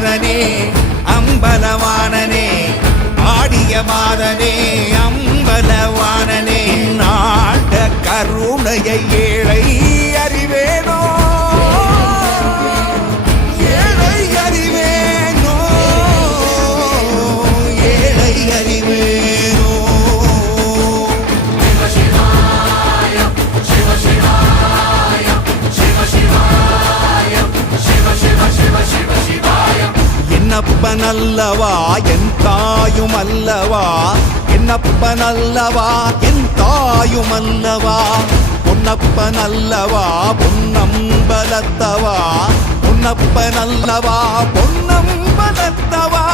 மாதனே அம்பலவானனே ஆடிய மாதனே அம்பலவானனே நாட கருணையை ஏழை அறிவேனோ ஏழை அறிவேனோ ஏழை அறிவேனோ என்னப்பனல்லவா என் தாயும் அல்லவா என்னப்பனல்லவா என் தாயும் அல்லவா பொன்னப்பனல்லவா பொன்னம்பலத்தவா பொன்னப்பனல்லவா பொன்னம்பலத்தவா